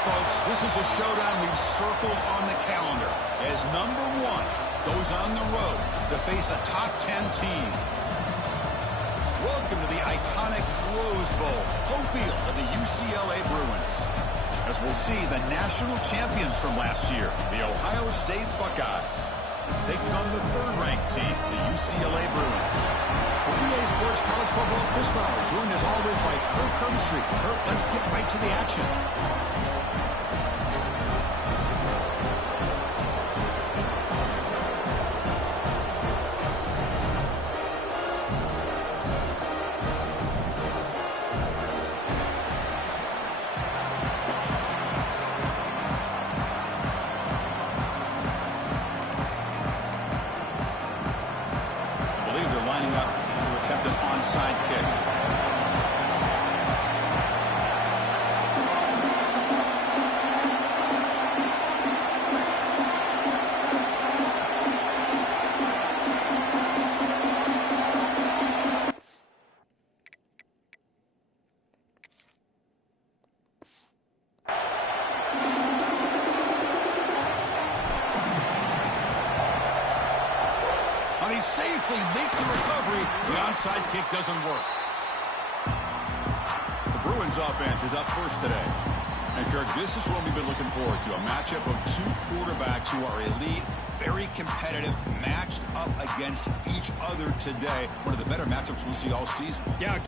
folks, this is a showdown we've circled on the calendar as number 1 goes on the road to face a top 10 team. Welcome to the iconic Rose Bowl, home field of the UCLA Bruins. As we'll see the national champions from last year, the Ohio State Buckeyes, taking on the third-ranked team, the UCLA Bruins. For EA Sports College Football, Chris Fowler, joined as always by Kirk Hermstreet. Kirk, let's get right to the action. They safely make the recovery. The onside kick doesn't work. The Bruins offense is up first today. And Kirk, this is what we've been looking forward to, a matchup of 2 quarterbacks who are elite, very competitive, matched up against each other today. One of the better matchups we'll see all season. Yeah.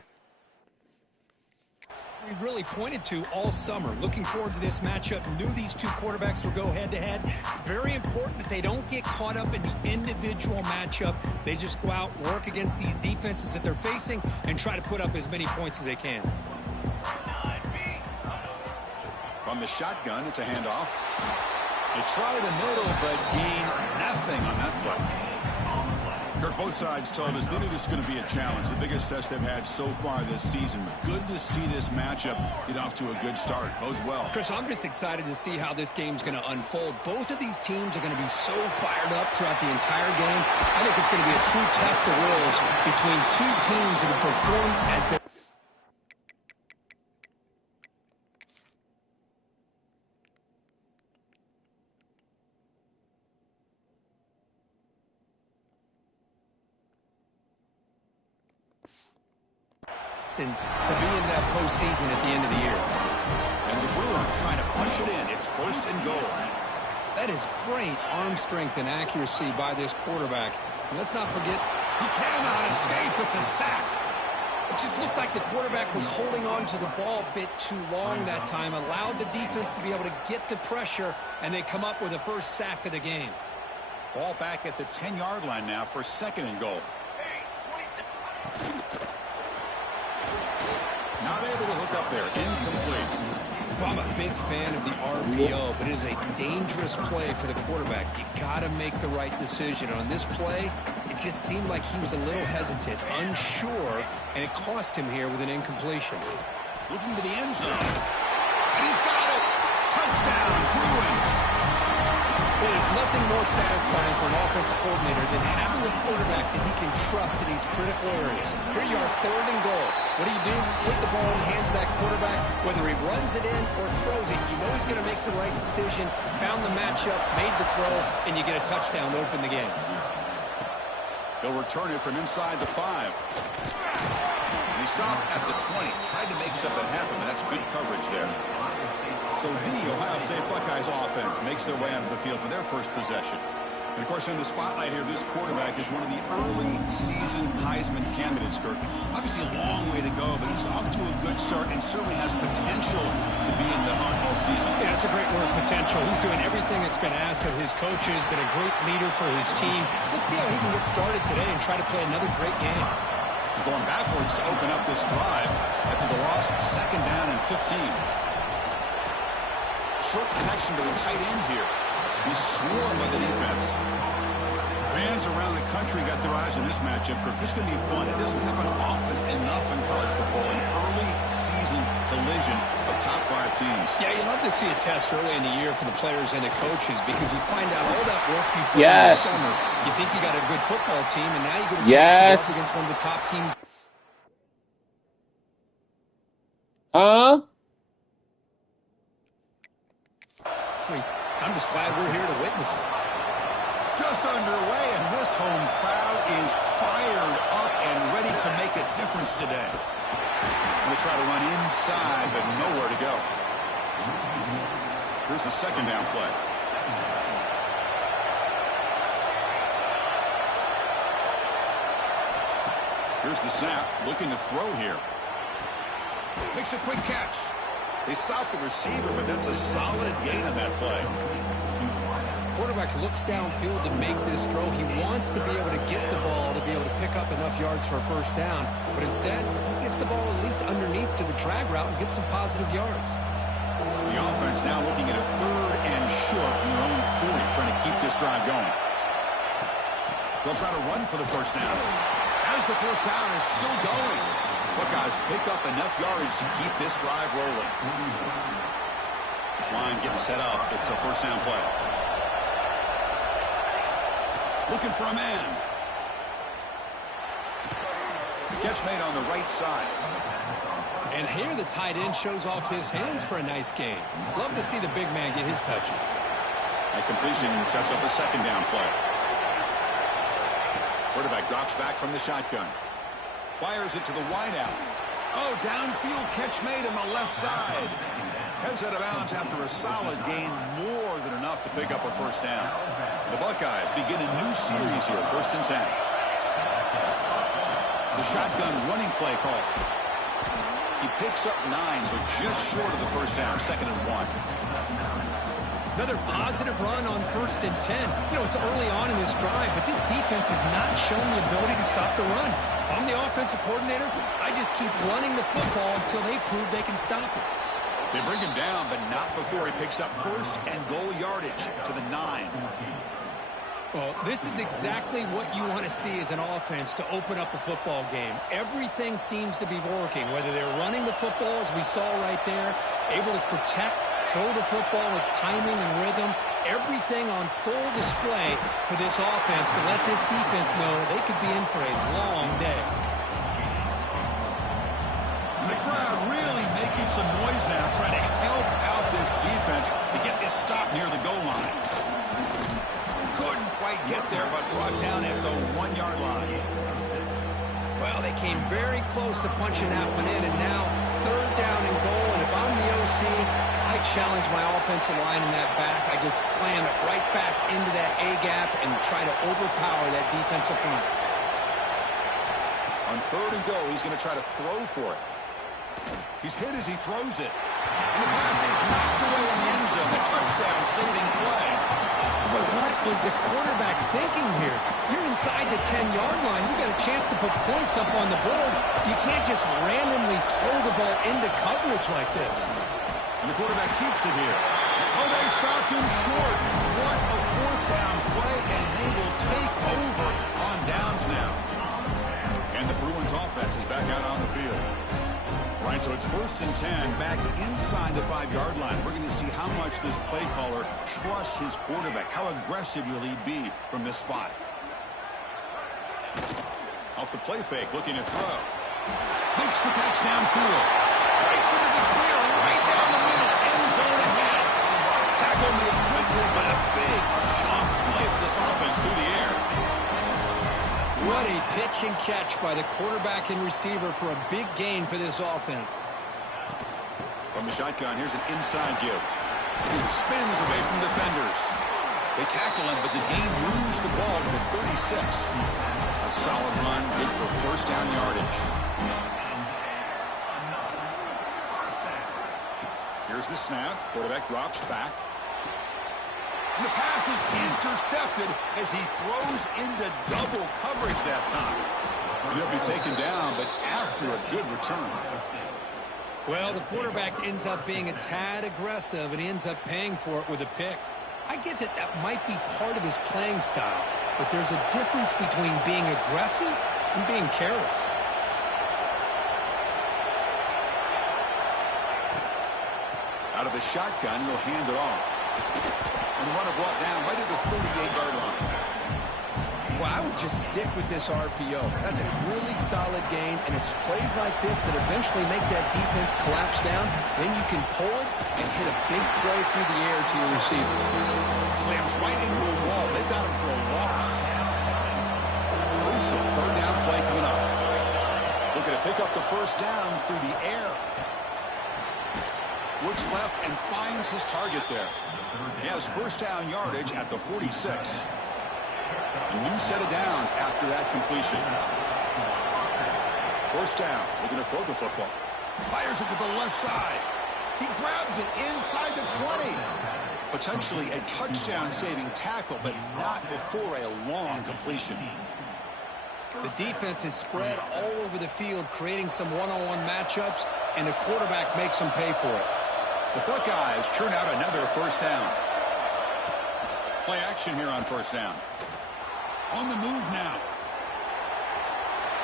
We really pointed to all summer. Looking forward to this matchup. Knew these 2 quarterbacks would go head-to-head. Very important that they don't get caught up in the individual matchup. They just go out, work against these defenses that they're facing, and try to put up as many points as they can. From the shotgun, it's a handoff. They try the middle, but gain nothing on that play. Kirk, both sides told us they knew this was going to be a challenge, the biggest test they've had so far this season. Good to see this matchup get off to a good start. Bodes well. Chris, I'm just excited to see how this game's going to unfold. Both of these teams are going to be so fired up throughout the entire game. I think it's going to be a true test of wills between 2 teams that have performed as their to be in that postseason at the end of the year. And the Bruins trying to punch it in. It's 1st and goal. That is great arm strength and accuracy by this quarterback. And let's not forget, he cannot escape. It's a sack. It just looked like the quarterback was holding on to the ball a bit too long that time, allowed the defense to be able to get the pressure, and they come up with the first sack of the game. Ball back at the 10-yard line now for 2nd and goal. Not able to hook up there. Incomplete. I'm a big fan of the RPO, but it is a dangerous play for the quarterback. You got to make the right decision. On this play, it just seemed like he was a little hesitant, unsure, and it cost him here with an incompletion. Looking to the end zone. And he's got it. Touchdown, Bruins. Well, there's nothing more satisfying for an offensive coordinator than having a quarterback that he can trust in these critical areas. Here you are, 3rd and goal. What do? Put the ball in the hands of that quarterback. Whether he runs it in or throws it, you know he's going to make the right decision. Found the matchup, made the throw, and you get a touchdown to open the game. He'll return it from inside the 5. And he stopped at the 20. Tried to make something happen, but that's good coverage there. So the Ohio State Buckeyes offense makes their way onto the field for their first possession. And, of course, in the spotlight here, this quarterback is one of the early season Heisman candidates, Kirk. Obviously a long way to go, but he's off to a good start and certainly has potential to be in the hunt all season. Yeah, that's a great word, potential. He's doing everything that's been asked of his coaches, been a great leader for his team. Let's see how he can get started today and try to play another great game. Going backwards to open up this drive after the loss, 2nd down and 15. Short connection to the tight end here. He's swarmed by the defense. Fans around the country got their eyes on this matchup. This is going to be fun. It doesn't happen often enough in college football. An early season collision of top 5 teams. Yeah, you love to see a test early in the year for the players and the coaches because you find out all that work you put in the summer. You think you got a good football team, and now you get a chance to go up against one of the top teams. history. I'm just glad we're here to witness it. Just underway, and this home crowd is fired up and ready to make a difference today. They try to run inside, but nowhere to go. Here's the second down play. Here's the snap, looking to throw here. Makes a quick catch. They stop the receiver, but that's a solid gain on that play. Quarterback looks downfield to make this throw. He wants to be able to get the ball to be able to pick up enough yards for a first down. But instead, he gets the ball at least underneath to the drag route and gets some positive yards. The offense now looking at a 3rd and short from their own 40, trying to keep this drive going. They'll try to run for the first down. As the first down is still going, Buckeyes pick up enough yardage to keep this drive rolling. This line getting set up. It's a first down play. Looking for a man. Catch made on the right side. And here the tight end shows off his hands for a nice gain. Love to see the big man get his touches. That completion sets up a second down play. Quarterback drops back from the shotgun. Fires it to the wideout. Oh, downfield catch made on the left side. Heads out of bounds after a solid gain, more than enough to pick up a first down. The Buckeyes begin a new series here, 1st and 10. The shotgun running play call. He picks up 9, so just short of the first down, 2nd and 1. Another positive run on 1st and 10. You know, it's early on in this drive, but this defense has not shown the ability to stop the run. If I'm the offensive coordinator, I just keep running the football until they prove they can stop it. They bring him down, but not before he picks up 1st and goal yardage to the 9. Well, this is exactly what you want to see as an offense to open up a football game. Everything seems to be working, whether they're running the football, as we saw right there, able to protect, throw the football with timing and rhythm. Everything on full display for this offense to let this defense know they could be in for a long day. And the crowd really making some noise now, trying to help out this defense to get this stop near the goal line. Couldn't quite get there, but brought down at the 1-yard line. Well, they came very close to punching that one in, and now 3rd down and goal. And if I'm the OC, I challenge my offensive line in that back. I just slam it right back into that A-gap and try to overpower that defensive front. On 3rd and goal, he's going to try to throw for it. He's hit as he throws it. And the pass is knocked away in the end zone. The touchdown-saving play. But what was the quarterback thinking here? You're inside the 10-yard line. You got a chance to put points up on the board. You can't just randomly throw the ball into coverage like this. And the quarterback keeps it here. Oh, they stopped him short. What a 4th down play, and they will take over on downs now. And the Bruins offense is back out on the field. Right, so it's 1st and 10, back inside the 5-yard line. We're going to see how much this play caller trusts his quarterback. How aggressive will he be from this spot? Off the play fake, looking to throw. Makes the catch downfield. Breaks into the clear, right down the middle. End zone ahead. Tackled me quickly, but a big chunk play for this offense through the air. What a pitch and catch by the quarterback and receiver for a big gain for this offense. From the shotgun, here's an inside give. He spins away from defenders. They tackle him, but the gain moves the ball to the 36. A solid run, good for 1st down yardage. Here's the snap. Quarterback drops back. And the pass is intercepted as he throws into double coverage that time. And he'll be taken down, but after a good return. Well, the quarterback ends up being a tad aggressive, and he ends up paying for it with a pick. I get that that might be part of his playing style, but there's a difference between being aggressive and being careless. Out of the shotgun, he'll hand it off. And the runner brought down right at the 38-yard line. Well, I would just stick with this RPO. That's a really solid game, and it's plays like this that eventually make that defense collapse down. Then you can pull it and hit a big play through the air to your receiver. Slams right into a wall. They've got him for a loss. Crucial third down play coming up. Looking to pick up the first down through the air. Looks left and finds his target there. He has first down yardage at the 46. A new set of downs after that completion. First down. Looking to throw the football. Fires it to the left side. He grabs it inside the 20. Potentially a touchdown-saving tackle, but not before a long completion. The defense is spread all over the field, creating some one-on-one matchups, and the quarterback makes them pay for it. The Buckeyes churn out another first down. Play action here on first down. On the move now.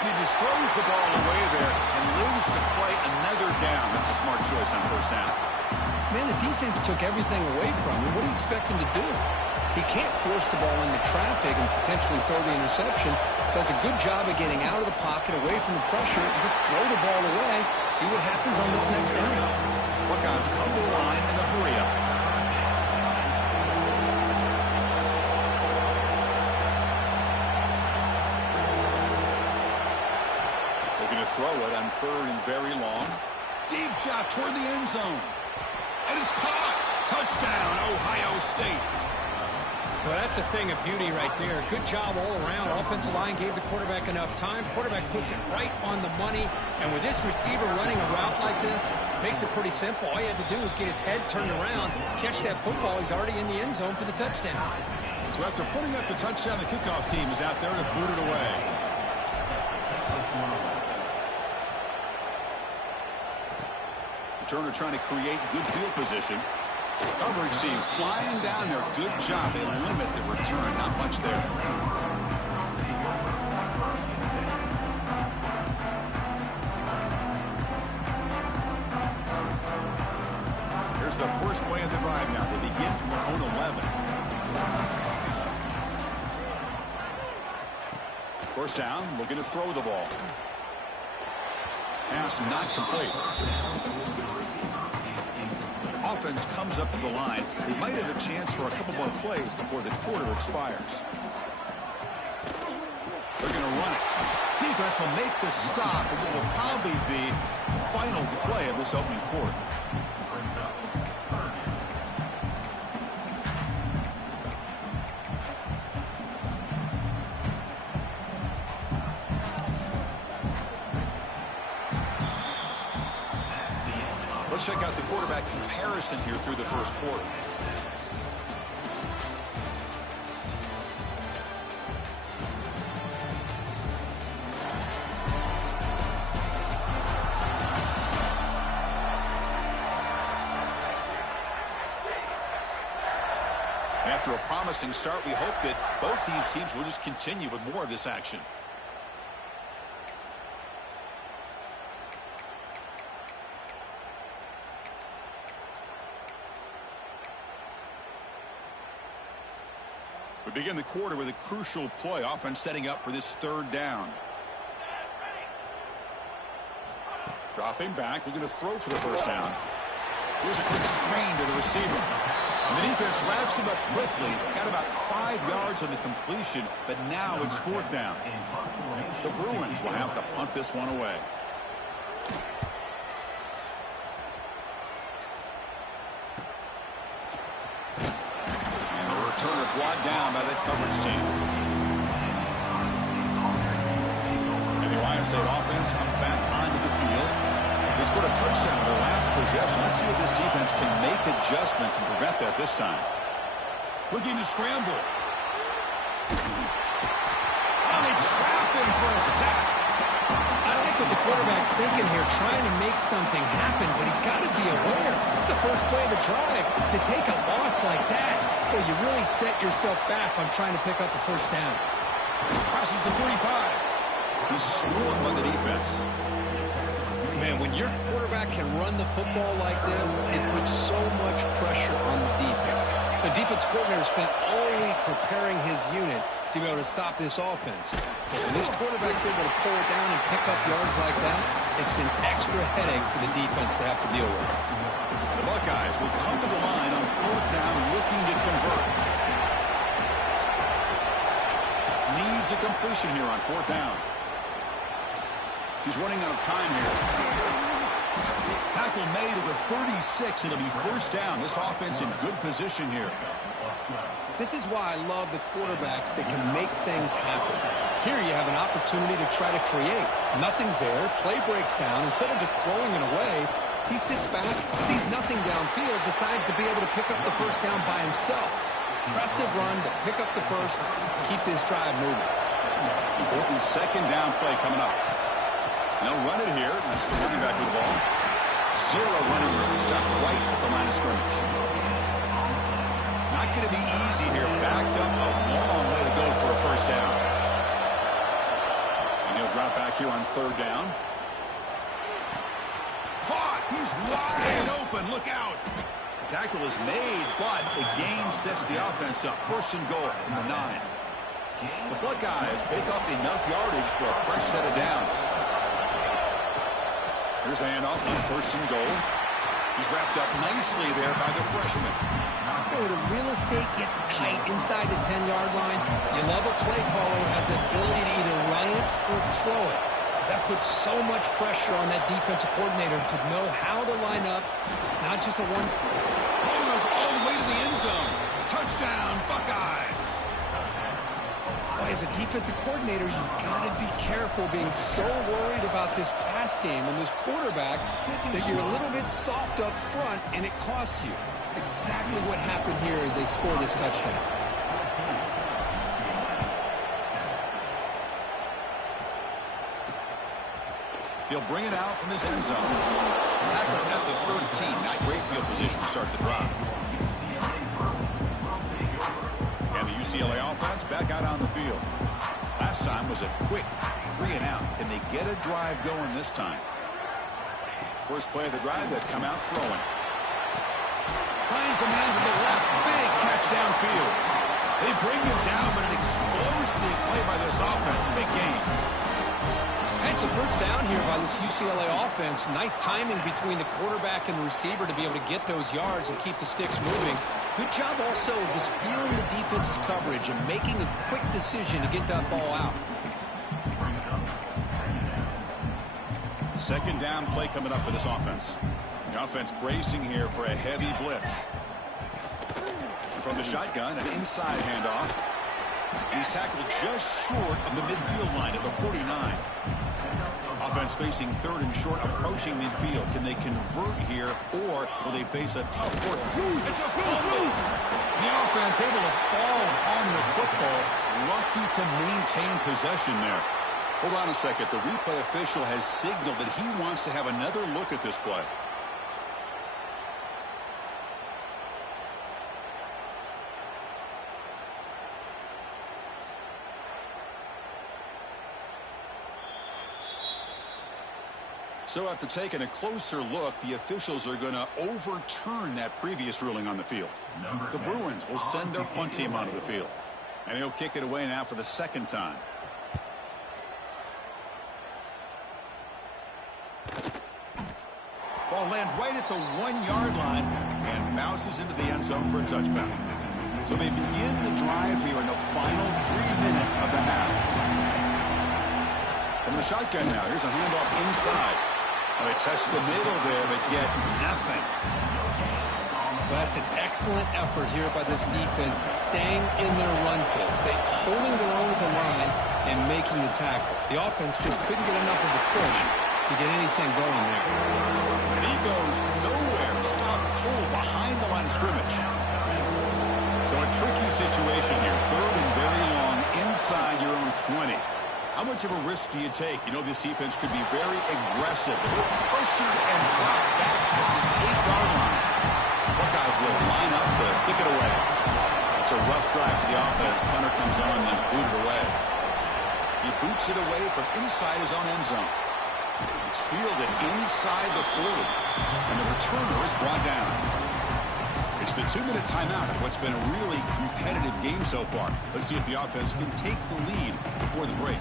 And he just throws the ball away there and lives to play another down. That's a smart choice on first down. Man, the defense took everything away from him. What do you expect him to do? He can't force the ball into traffic and potentially throw the interception. Does a good job of getting out of the pocket, away from the pressure, and just throw the ball away. See what happens on this next down. Buckeyes come to the line in a hurry-up. Throw it on third and very long. Deep shot toward the end zone. And it's caught. Touchdown, Ohio State. Well, that's a thing of beauty right there. Good job all around. Offensive line gave the quarterback enough time. Quarterback puts it right on the money. And with this receiver running a route like this, makes it pretty simple. All you have to do is get his head turned around, catch that football. He's already in the end zone for the touchdown. So after putting up the touchdown, the kickoff team is out there to boot it away. Turner trying to create good field position. Coverage team flying down there. Good job. They limit the return. Not much there. Here's the first play of the drive now. They begin from their own 11. First down, looking to throw the ball. Pass not complete. Offense comes up to the line. They might have a chance for a couple more plays before the quarter expires. They're going to run it. Defense will make the stop, and it will probably be the final play of this opening quarter. Let's check out the quarterback comparison here through the first quarter. After a promising start, we hope that both these teams will just continue with more of this action. We begin the quarter with a crucial play. Offense setting up for this third down. Dropping back, looking to throw for the first down. Here's a quick screen to the receiver. And the defense wraps him up quickly. Got about 5 yards on the completion, but now it's fourth down. The Bruins will have to punt this one away. Turner blocked down by that coverage team. And the Ohio State offense comes back onto the field. They scored a touchdown in their last possession. Let's see if this defense can make adjustments and prevent that this time. Looking to scramble. Oh, they trap him for a sack. I like what the quarterback's thinking here, trying to make something happen, but he's got to be aware. It's the first play of the drive. To take a loss like that, well, you really set yourself back on trying to pick up a first down. Crosses the 45. He's swarmed by the defense. Man, when your quarterback can run the football like this, it puts so much pressure on the defense. The defense coordinator spent all week preparing his unit to to be able to stop this offense. But when this quarterback's able to pull it down and pick up yards like that, it's an extra headache for the defense to have to deal with. The Buckeyes will come to the line on 4th down, looking to convert. Needs a completion here on 4th down. He's running out of time here. Tackle made at the 36. It'll be 1st down. This offense in good position here. This is why I love the quarterbacks that can make things happen. Here you have an opportunity to try to create. Nothing's there. Play breaks down. Instead of just throwing it away, he sits back, sees nothing downfield, decides to be able to pick up the 1st down by himself. Impressive run to pick up the 1st, keep this drive moving. Important 2nd down play coming up. They'll run it here. That's the running back with the ball. 0 running room. Stop right at the line of scrimmage. Not going to be easy here. Backed up a long way to go for a 1st down. And he'll drop back here on 3rd down. Caught. He's wide open. Look out. The tackle is made, but the gain sets the offense up. 1st and goal from the 9. The Buckeyes pick up enough yardage for a fresh set of downs. Here's the handoff on 1st and goal. He's wrapped up nicely there by the freshman. Where the real estate gets tight inside the 10-yard line, you love a play caller who has the ability to either run it or throw it. Because that puts so much pressure on that defensive coordinator to know how to line up. It's not just a one. Goes all the way to the end zone. Touchdown, Buckeyes. Boy, as a defensive coordinator, you've got to be careful being so worried about this pass game and this quarterback that you're a little bit soft up front and it costs you. It's exactly what happened here as they score this touchdown. He'll bring it out from his end zone. Tackle at the 13. Not great field position to start the drive. And the UCLA offense back out on the field. Last time was a quick 3 and out. Can they get a drive going this time? First play of the drive, they come out throwing. Finds a man to the left. Big catch downfield. They bring him down, but an explosive play by this offense. Big game. It's a 1st down here by this UCLA offense. Nice timing between the quarterback and the receiver to be able to get those yards and keep the sticks moving. Good job also just feeling the defense's coverage and making a quick decision to get that ball out. 2nd down play coming up for this offense. The offense bracing here for a heavy blitz. And from the shotgun, an inside handoff. And he's tackled just short of the midfield line at the 49. Offense facing 3rd and short, approaching midfield. Can they convert here, or will they face a tough work? It's a fumble. The offense able to fall on the football. Lucky to maintain possession there. Hold on a second. The replay official has signaled that he wants to have another look at this play. So after taking a closer look, the officials are going to overturn that previous ruling on the field. The Bruins will send their punt team onto the field. And he'll kick it away now for the 2nd time. Ball lands right at the 1-yard line and bounces into the end zone for a touchback. So they begin the drive here in the final 3 minutes of the half. From the shotgun now, here's a handoff inside. They test the middle there, but get nothing. Well, that's an excellent effort here by this defense, staying in their run phase. They holding their own at the line and making the tackle. The offense just couldn't get enough of a push to get anything going there. And he goes nowhere. Stop cold behind the line of scrimmage. So a tricky situation here. 3rd and very long inside your own 20. How much of a risk do you take? You know this defense could be very aggressive. Pressured and dropped back at the 8-yard line. Buckeyes will line up to kick it away. It's a rough drive for the offense. Punter comes on and booted away. He boots it away from inside his own end zone. It's fielded inside the 40. And the returner is brought down. It's the 2-minute timeout of what's been a really competitive game so far. Let's see if the offense can take the lead before the break.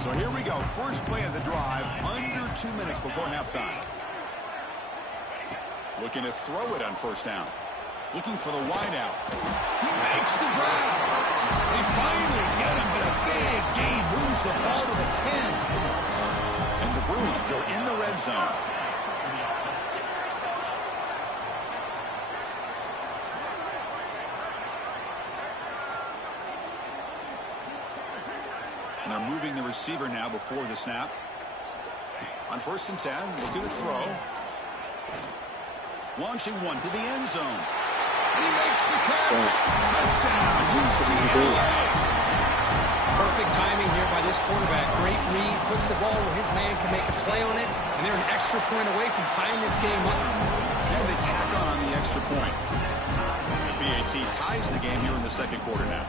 So here we go. First play of the drive, under 2 minutes before halftime. Looking to throw it on first down. Looking for the wide out. He makes the grab. They finally get him, but a big gain moves the ball to the 10. And the Bruins are in the red zone. And they're moving the receiver now before the snap. On 1st and 10, looking to throw. Launching one to the end zone. And he makes the catch. Touchdown, UCLA. Perfect timing here by this quarterback. Great read, puts the ball where his man can make a play on it, and they're an extra point away from tying this game up. And they tack on the extra point. The BAT ties the game here in the second quarter now.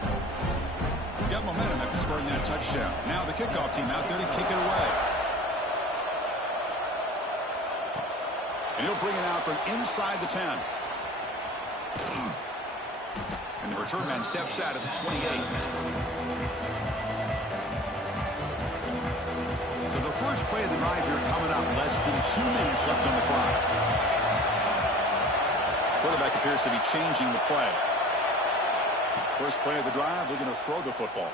Got momentum after scoring that touchdown. Now the kickoff team out there to kick it away. And he'll bring it out from inside the 10. And the return man steps out of the 28. So the first play of the drive here coming up. Less than 2 minutes left on the clock. Quarterback appears to be changing the play. First play of the drive, looking to throw the football.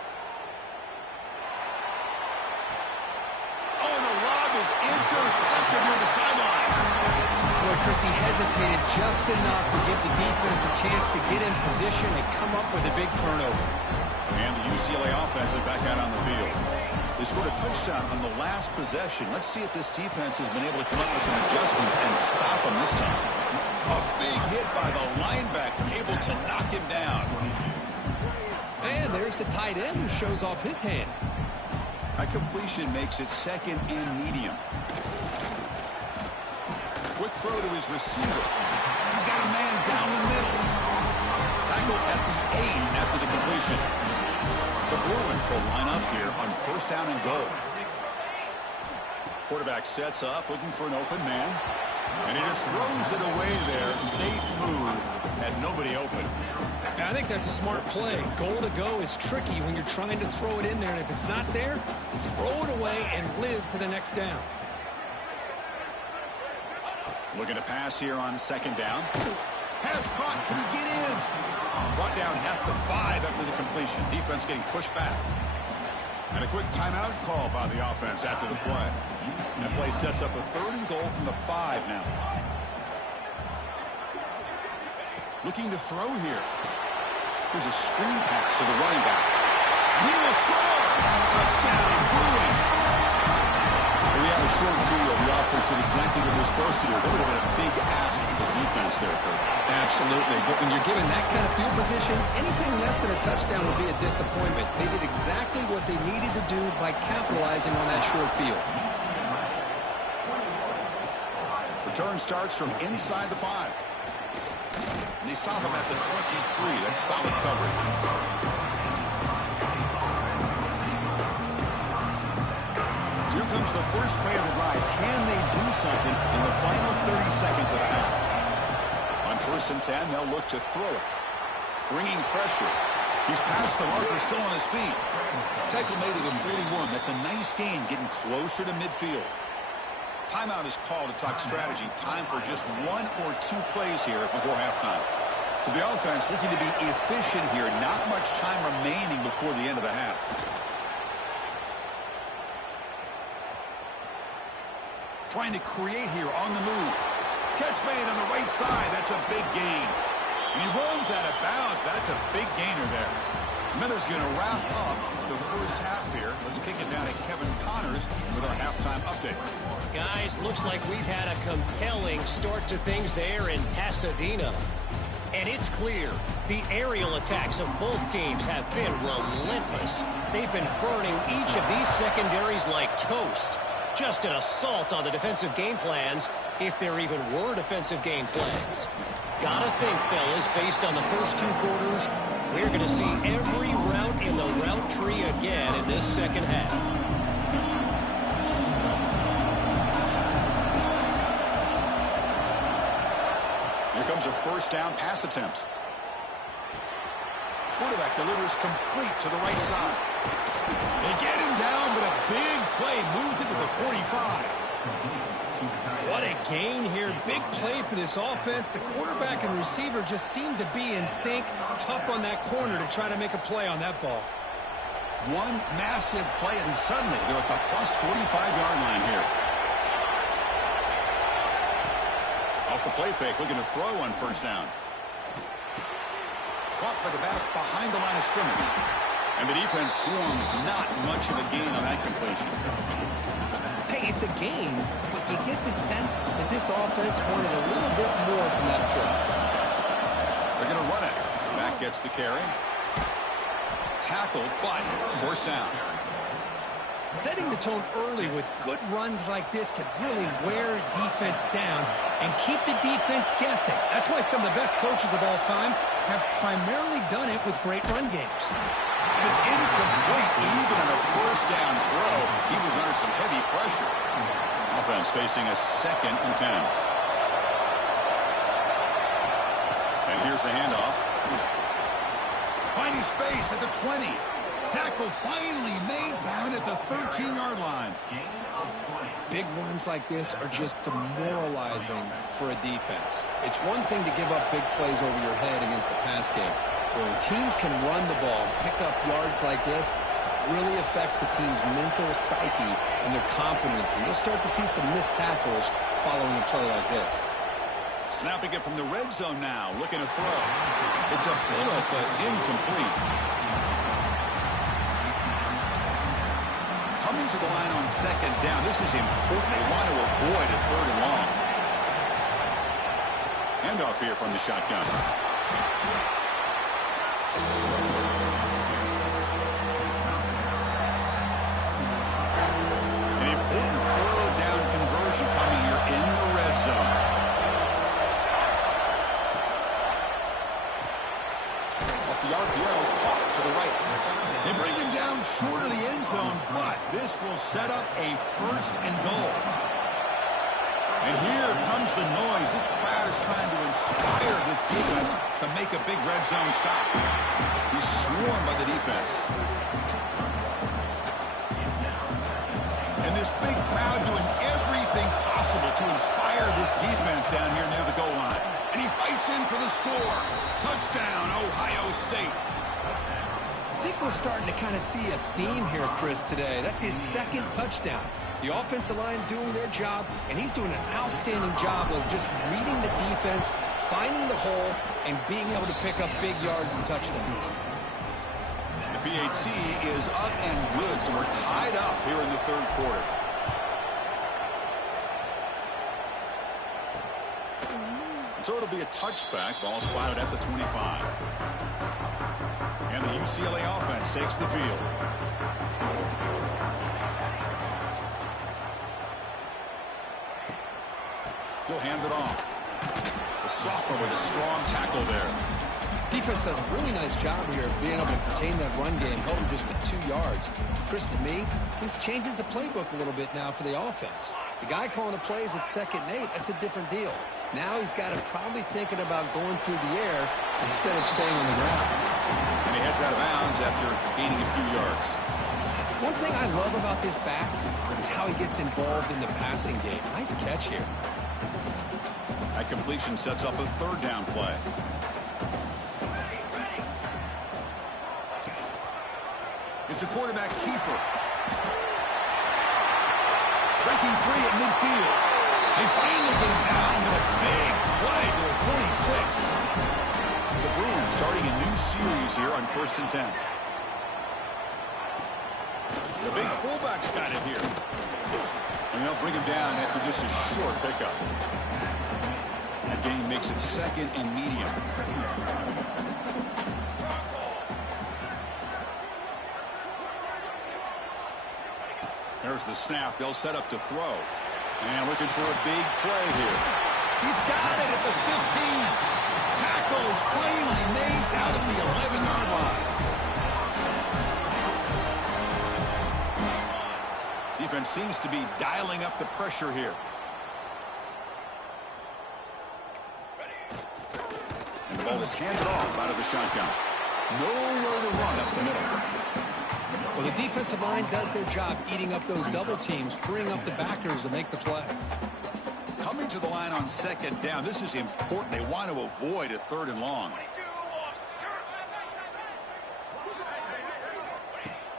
Oh, and the lob is intercepted near the sideline. Boy, Chris, he hesitated just enough to give the defense a chance to get in position and come up with a big turnover. And the UCLA offense is back out on the field. They scored a touchdown on the last possession. Let's see if this defense has been able to come up with some adjustments and stop them this time. A big hit by the linebacker, able to knock him down. And there's the tight end who shows off his hands. That completion makes it second and medium. Quick throw to his receiver. He's got a man down the middle. Tackle at the 8 after the completion. The Bruins will line up here on first down and goal. Quarterback sets up, looking for an open man. And he just throws it away there. Safe move. Had nobody open. I think that's a smart play. Goal to go is tricky when you're trying to throw it in there. And if it's not there, throw it away and live for the next down. Looking to pass here on second down. Pass caught. Can he get in? Brought down at the 5 after the completion. Defense getting pushed back. And a quick timeout call by the offense after the play. And the play sets up a 3rd and goal from the 5 now. Looking to throw here. Here's a screen pass to the running back. He will score! Touchdown, Bruins! We had a short field. The offense did exactly what they're supposed to do. That would have been a big ask for the defense there, Kurt. Absolutely. But when you're given that kind of field position, anything less than a touchdown would be a disappointment. They did exactly what they needed to do by capitalizing on that short field. Return starts from inside the 5. And they stop him at the 23. That's solid coverage. So here comes the first play of the drive. Can they do something in the final 30 seconds of the half? On 1st and 10, they'll look to throw it. Bringing pressure. He's past the marker, still on his feet. Tackle made at the 41. That's a nice gain, getting closer to midfield. Timeout is called to talk strategy. Time for just 1 or 2 plays here before halftime. So the offense looking to be efficient here. Not much time remaining before the end of the half. Trying to create here on the move. Catch made on the right side. That's a big gain. And he runs out of bounds. That's a big gainer there. Miller's going to wrap up the first half here. Let's kick it down to Kevin Connors with our halftime update. Guys, looks like we've had a compelling start to things there in Pasadena. And it's clear the aerial attacks of both teams have been relentless. They've been burning each of these secondaries like toast. Just an assault on the defensive game plans, if there even were defensive game plans. Gotta think, fellas, based on the first 2 quarters, we're going to see every route in the route tree again in this second half. comes a first down pass attempt. Quarterback delivers complete to the right side. They get him down, but a big play moves into the 45. What a gain here. Big play for this offense. The quarterback and receiver just seem to be in sync. Tough on that corner to try to make a play on that ball. One massive play, and suddenly they're at the plus 45-yard line here. Off the play fake, looking to throw on first down. Caught by the back behind the line of scrimmage. And the defense swarms, not much of a gain on that completion. Hey, it's a gain, but you get the sense that this offense wanted a little bit more from that play. They're going to run it. Back gets the carry. Tackled, but forced down. Setting the tone early with good runs like this can really wear defense down and keep the defense guessing. That's why some of the best coaches of all time have primarily done it with great run games. And it's incomplete even on a first down throw. He was under some heavy pressure. Offense facing a 2nd and 10. And here's the handoff. Finding space at the 20. Tackle finally made down at the 13-yard line. Big runs like this are just demoralizing for a defense. It's one thing to give up big plays over your head against the pass game. When teams can run the ball and pick up yards like this, it really affects the team's mental psyche and their confidence. And you'll start to see some missed tackles following a play like this. Snapping it from the red zone now, looking to throw. It's a bullet, but incomplete. Coming to the line on 2nd down. This is important. They want to avoid a 3rd and long. Handoff here from the shotgun. An important 3rd down conversion coming here in the red zone. Off the RPO, caught to the right. They bring him down short of the end zone, but this will set up a 1st and goal. And here comes the noise. This crowd is trying to inspire this defense to make a big red zone stop. He's swarmed by the defense. And this big crowd doing everything possible to inspire this defense down here near the goal line. And he fights in for the score. Touchdown, Ohio State. I think we're starting to kind of see a theme here, Chris, today. That's his 2nd touchdown. The offensive line doing their job, and he's doing an outstanding job of just reading the defense, finding the hole, and being able to pick up big yards and touchdowns. The PAT is up and good, so we're tied up here in the 3rd quarter. So it'll be a touchback. Ball spotted at the 25. And the UCLA offense takes the field. He'll hand it off. The sophomore with a strong tackle there. Defense does a really nice job here of being able to contain that run game, held him just with 2 yards. Chris, to me, this changes the playbook a little bit now for the offense. The guy calling the plays at 2nd and 8, that's a different deal. Now he's got to probably thinking about going through the air instead of staying on the ground. And he heads out of bounds after gaining a few yards. One thing I love about this back is how he gets involved in the passing game. Nice catch here. That completion sets up a 3rd down play. It's a quarterback keeper. Breaking free at midfield. They finally get him down with a big play to the 46. The Bruins starting a new series here on 1st and 10. The big fullback's got it here. And they'll bring him down after just a short pickup. That game makes it 2nd and medium. There's the snap. They'll set up to throw. And looking for a big play here. He's got it at the 15. Tackle is finally made down at the 11-yard line. Defense seems to be dialing up the pressure here. The ball is handed off out of the shotgun. Nowhere to run up the middle. Well, the defensive line does their job eating up those double teams, freeing up the backers to make the play. Coming to the line on second down. This is important. They want to avoid a 3rd and long.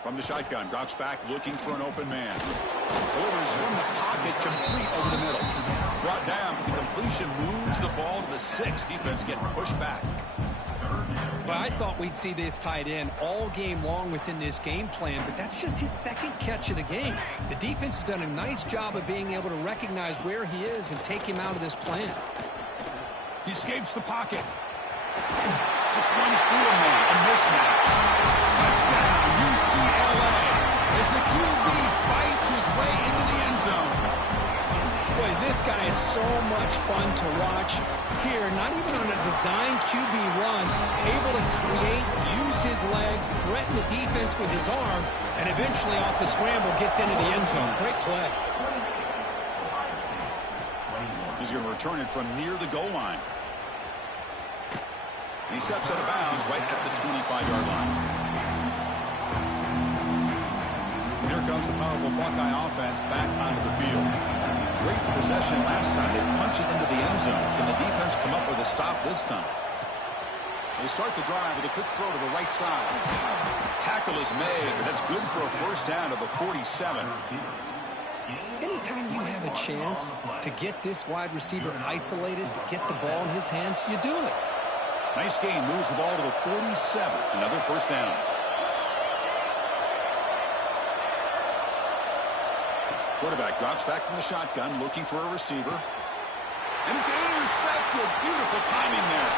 From the shotgun, drops back looking for an open man. Delivers from the pocket, complete over the middle. Brought down, but the completion moves the ball to the 6. Defense getting pushed back. But I thought we'd see this tight end all game long within this game plan, but that's just his 2nd catch of the game. The defense has done a nice job of being able to recognize where he is and take him out of this plan. He escapes the pocket. Just runs through a man. A mismatch. Touchdown, UCLA. As the QB fights his way into the end zone. Boy, this guy is so much fun to watch. Here, not even on a design QB run, able to create, use his legs, threaten the defense with his arm, and eventually off the scramble gets into the end zone. Great play. He's going to return it from near the goal line. And he steps out of bounds right at the 25-yard line. And here comes the powerful Buckeye offense back onto the field. Great possession last time. They punch it into the end zone. Can the defense come up with a stop this time? They start the drive with a quick throw to the right side. Tackle is made, but that's good for a 1st down to the 47. Anytime you have a chance to get this wide receiver isolated, to get the ball in his hands, you do it. Nice game. Moves the ball to the 47. Another 1st down. Quarterback drops back from the shotgun, looking for a receiver. And it's intercepted. Beautiful timing there.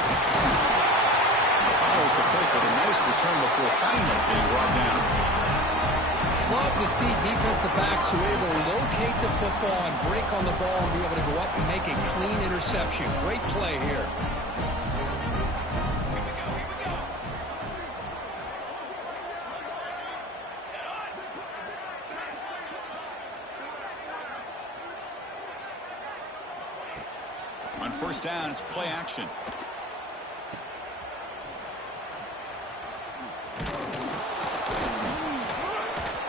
Follows the pick with a nice return before finally being brought down. Love to see defensive backs who are able to locate the football and break on the ball and be able to go up and make a clean interception. Great play here. On 1st down, it's play action.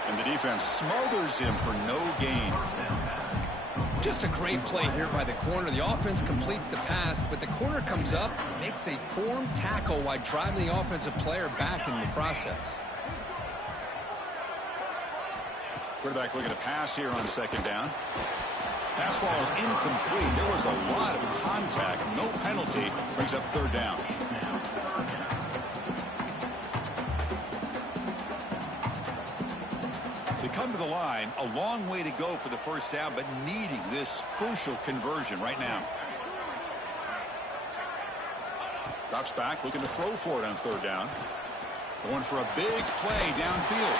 And the defense smothers him for no gain. Just a great play here by the corner. The offense completes the pass, but the corner comes up, makes a formed tackle while driving the offensive player back in the process. Quarterback looking to pass here on 2nd down. Pass ball is incomplete. There was a lot of contact. No penalty. Brings up 3rd down. They come to the line. A long way to go for the 1st down, but needing this crucial conversion right now. Drops back, looking to throw for it on 3rd down. Going for a big play downfield.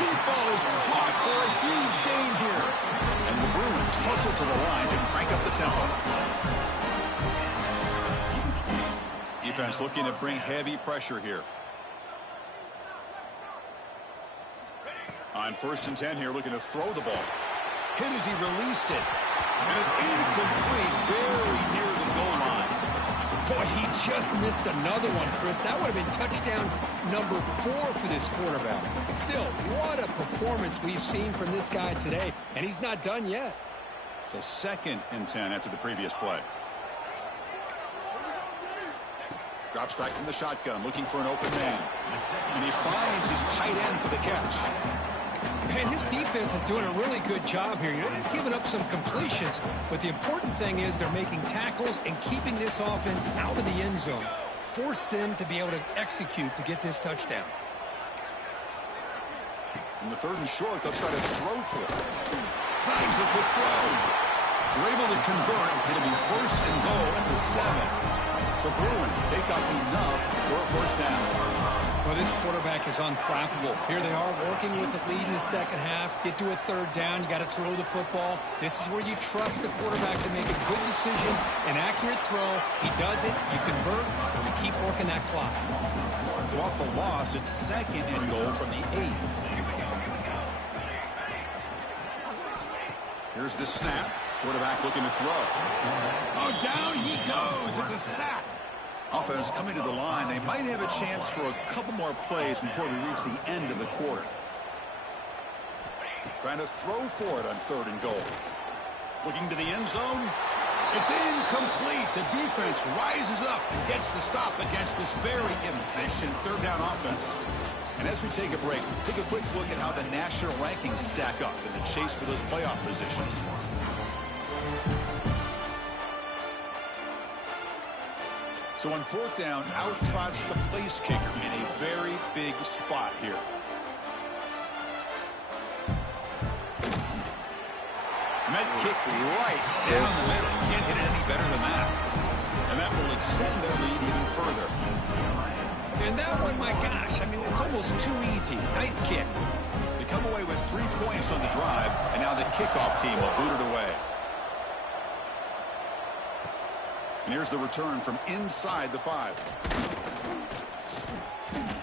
Deep ball is caught for a huge gain here. And the Bruins hustle to the line to crank up the tempo. Defense looking to bring heavy pressure here. On 1st and 10 here, looking to throw the ball. Hit as he released it. And it's incomplete, very near the goal line. Boy, he just missed another one, Chris. That would have been touchdown number 4 for this quarterback. Still, what a performance we've seen from this guy today, and he's not done yet. So 2nd and 10 after the previous play. Drops back from the shotgun, looking for an open man. And he finds his tight end for the catch. Man, his defense is doing a really good job here. They're giving up some completions, but the important thing is they're making tackles and keeping this offense out of the end zone. Force them to be able to execute to get this touchdown. In the 3rd and short, they'll try to throw for it. Snags the quick throw. They're able to convert. It'll be 1st and goal at the 7. The Bruins pick up enough for a 1st down. Well, this quarterback is unflappable. Here they are working with the lead in the 2nd half. Get to a 3rd down. You got to throw the football. This is where you trust the quarterback to make a good decision, an accurate throw. He does it. You convert, and you keep working that clock. So off the loss, it's 2nd and goal from the 8. Here's the snap. Quarterback looking to throw. Oh, down he goes. It's a sack. Offense coming to the line. They might have a chance for a couple more plays before we reach the end of the quarter. Trying to throw for it on 3rd and goal. Looking to the end zone. It's incomplete. The defense rises up and gets the stop against this very efficient 3rd down offense. And as we take a break, take a quick look at how the national rankings stack up in the chase for those playoff positions. So on 4th down, out trots the place kicker in a very big spot here. And that kick right down the middle. Can't hit it any better than that. And that will extend their lead even further. And that one, my gosh, I mean, it's almost too easy. Nice kick. They come away with 3 points on the drive, and now the kickoff team will boot it away. And here's the return from inside the 5.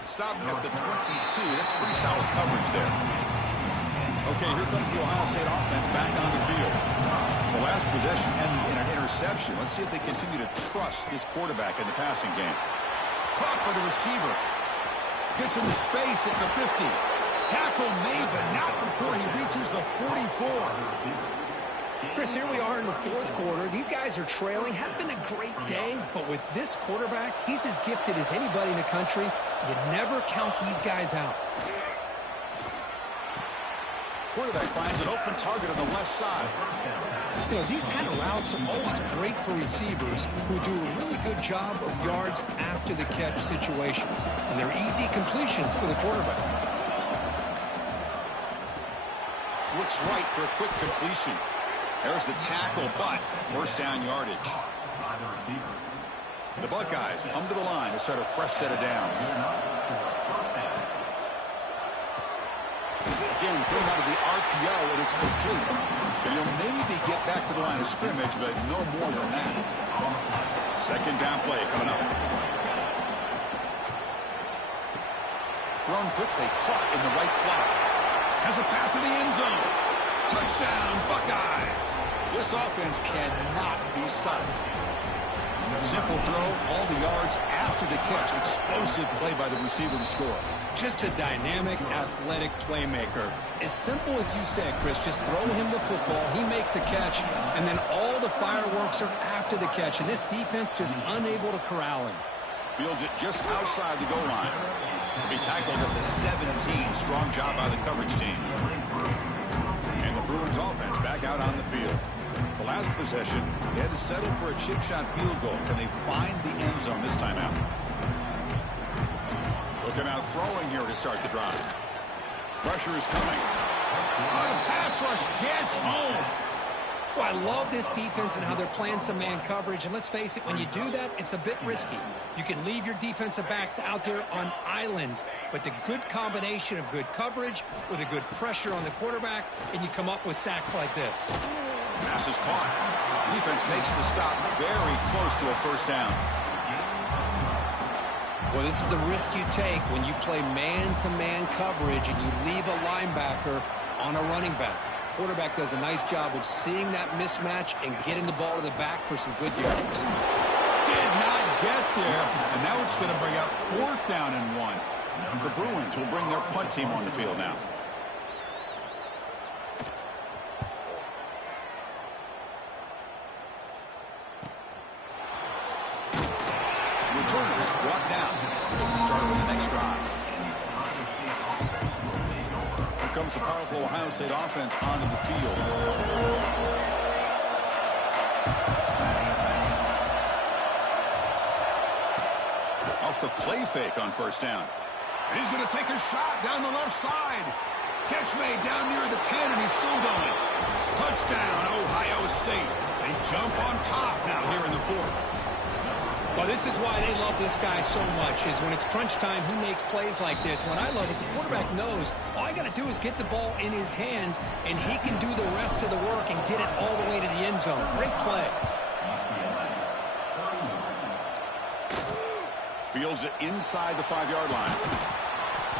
Stopped at the 22. That's pretty solid coverage there. Okay, here comes the Ohio State offense back on the field. The last possession ended in an interception. Let's see if they continue to trust this quarterback in the passing game. Caught by the receiver. Gets into space at the 50. Tackle made, but not before he reaches the 44. Chris, here we are in the 4th quarter. These guys are trailing. Hadn't been a great day, but with this quarterback, he's as gifted as anybody in the country. You never count these guys out. Quarterback finds an open target on the left side. You know, these kind of routes are always great for receivers who do a really good job of yards after the catch situations. And they're easy completions for the quarterback. Looks right for a quick completion. There's the tackle, but 1st down yardage. The Buckeyes come to the line to start a fresh set of downs. Again, thrown out of the RPO, and it's complete. And you'll maybe get back to the line of scrimmage, but no more than that. 2nd down play coming up. Thrown quickly, caught in the right flat. Has a path to the end zone. Touchdown, Buckeyes. This offense cannot be stopped. Simple throw, all the yards after the catch. Explosive play by the receiver to score. Just a dynamic, athletic playmaker. As simple as you said, Chris, just throw him the football, he makes the catch, and then all the fireworks are after the catch, and this defense just unable to corral him. Fields it just outside the goal line. He'll be tackled at the 17. Strong job by the coverage team. And the Bruins offense back out on the field. The last possession, they had to settle for a chip shot field goal. Can they find the end zone this time out? Looking out throwing here to start the drive. Pressure is coming. The pass rush gets home. Well, I love this defense and how they're playing some man coverage. And let's face it, when you do that, it's a bit risky. You can leave your defensive backs out there on islands, but the good combination of good coverage with a good pressure on the quarterback, and you come up with sacks like this. Pass is caught. Defense makes the stop very close to a 1st down. Well, this is the risk you take when you play man-to-man coverage and you leave a linebacker on a running back. Quarterback does a nice job of seeing that mismatch and getting the ball to the back for some good yards. Did not get there, and now it's going to bring up 4th down and 1. The Bruins will bring their punt team on the field now. Returner is brought down. It's a start on the next drive. Here comes the powerful Ohio State offense onto the field. Off the play fake on 1st down. And he's going to take a shot down the left side. Catch made down near the 10, and he's still going. Touchdown, Ohio State. They jump on top now here in the 4th. Well, this is why they love this guy so much, is when it's crunch time, he makes plays like this. What I love is the quarterback knows all I got to do is get the ball in his hands, and he can do the rest of the work and get it all the way to the end zone. Great play. Fields it inside the 5-yard line.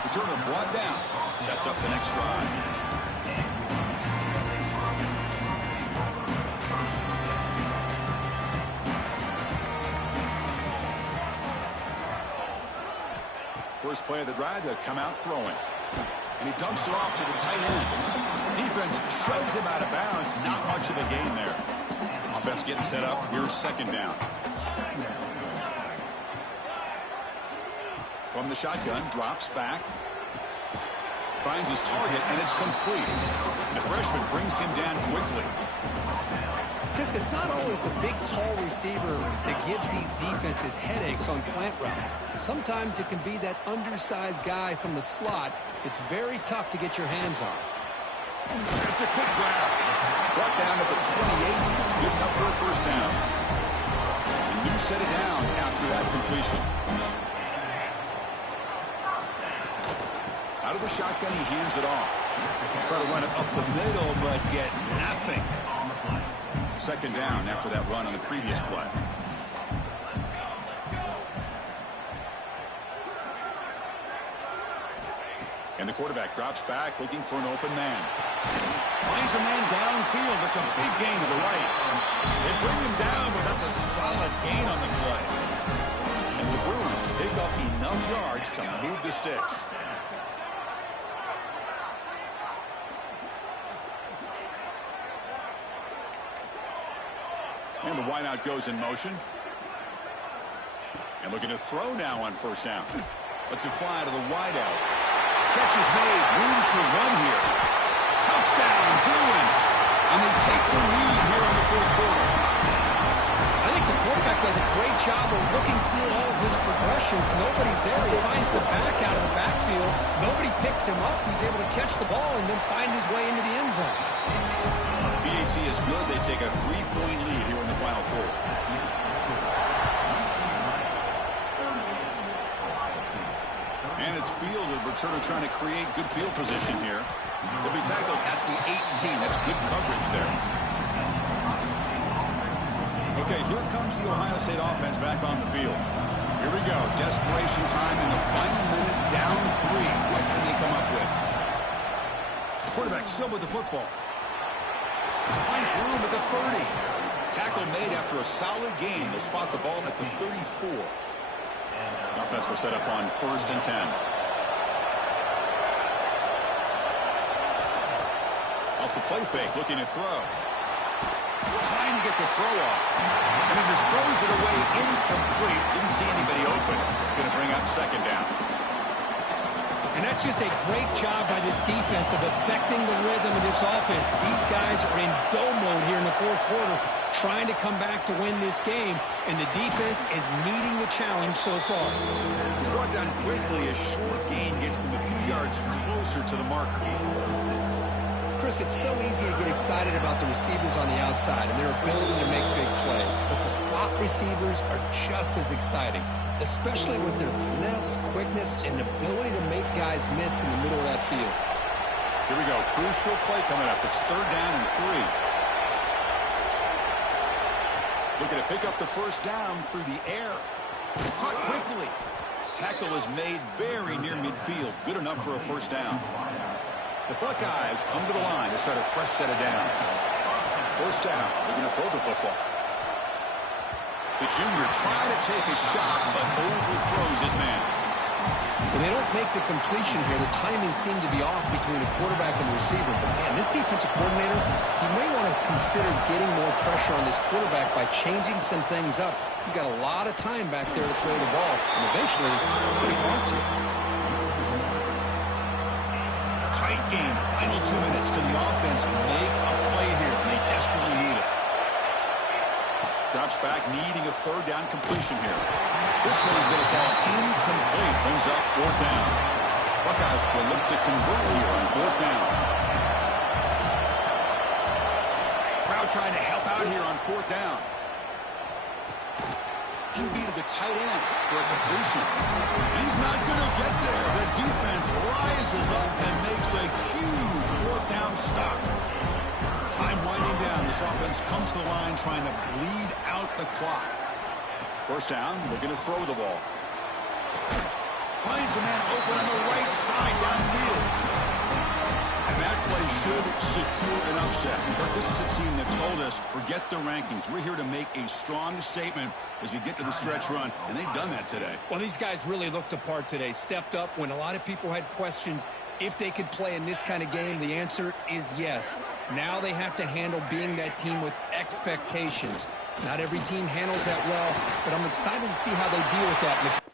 Returner brought down. Sets up the next drive. first play of the drive to come out throwing. And he dumps it off to the tight end. Defense shoves him out of bounds. Not much of a gain there. Offense getting set up. Here's second down. From the shotgun, drops back. Finds his target, and it's complete. The freshman brings him down quickly. Chris, it's not always the big, tall receiver that gives these defenses headaches on slant routes. Sometimes it can be that undersized guy from the slot. It's very tough to get your hands on. It's a quick grab. Brought down at the 28. It's good enough for a first down. A new set of downs after that completion. Out of the shotgun, he hands it off. Try to run it up the middle, but get nothing. Second down after that run on the previous play. And the quarterback drops back, looking for an open man. Finds a man downfield. That's a big gain to the right. They bring him down, but that's a solid gain on the play. And the Bruins pick up enough yards to move the sticks. And the wideout goes in motion. And looking to throw now on first down. Lets it fly to the wideout. Catch is made. Room to run here. Touchdown, Bruins. And they take the lead here in the fourth quarter. I think the quarterback does a great job of looking through all of his progressions. Nobody's there. He finds the back out of the backfield. Nobody picks him up. He's able to catch the ball and then find his way into the end zone. BAT is good. They take a 3-point lead here in the final quarter. And it's fielded. Returner trying to create good field position here. They'll be tackled at the 18. That's good coverage there. Okay, here comes the Ohio State offense back on the field. Here we go. Desperation time in the final minute. Down 3. What can they come up with? Quarterback still with the football. Finds room at the 30. Tackle made after a solid game. They'll spot the ball at the 34. Offense will set up on 1st and 10. Off the play fake, looking to throw. Trying to get the throw off. And he just throws it away incomplete. Didn't see anybody open. It's going to bring up second down. And that's just a great job by this defense of affecting the rhythm of this offense. These guys are in go mode here in the fourth quarter, trying to come back to win this game, and the defense is meeting the challenge so far. He's brought down quickly. A short gain gets them a few yards closer to the marker. Chris, it's so easy to get excited about the receivers on the outside and their ability to make big plays, but the slot receivers are just as exciting, especially with their finesse, quickness, and ability to make guys miss in the middle of that field. Here we go. Crucial play coming up. It's 3rd down and 3. Looking to pick up the first down through the air. Caught quickly. Tackle is made very near midfield. Good enough for a first down. The Buckeyes come to the line to start a fresh set of downs. First down. Looking to throw the football. The junior trying to take a shot, but overthrows his man. When they don't make the completion here, the timing seemed to be off between the quarterback and the receiver. But, man, this defensive coordinator, he may want to consider getting more pressure on this quarterback by changing some things up. He's got a lot of time back there to throw the ball, and eventually it's going to cost you. Tight game. Final 2 minutes. Can the offense make a play here? They desperately need it. Drops back, needing a 3rd down completion here. This one's going to fall incomplete. Brings up 4th down. Buckeyes will look to convert here on 4th down. Crowd trying to help out here on 4th down. QB to the tight end for a completion. He's not going to get there. The defense rises up and makes a huge 4th down stop. Time winding down. This offense comes to the line trying to bleed out the clock. First down, looking to throw the ball. Finds a man open on the right side downfield. And that play should secure an upset. But this is a team that told us, forget the rankings. We're here to make a strong statement as we get to the stretch run, and they've done that today. Well, these guys really looked apart today, stepped up when a lot of people had questions if they could play in this kind of game. The answer is yes. Now they have to handle being that team with expectations. Not every team handles that well, but I'm excited to see how they deal with that in the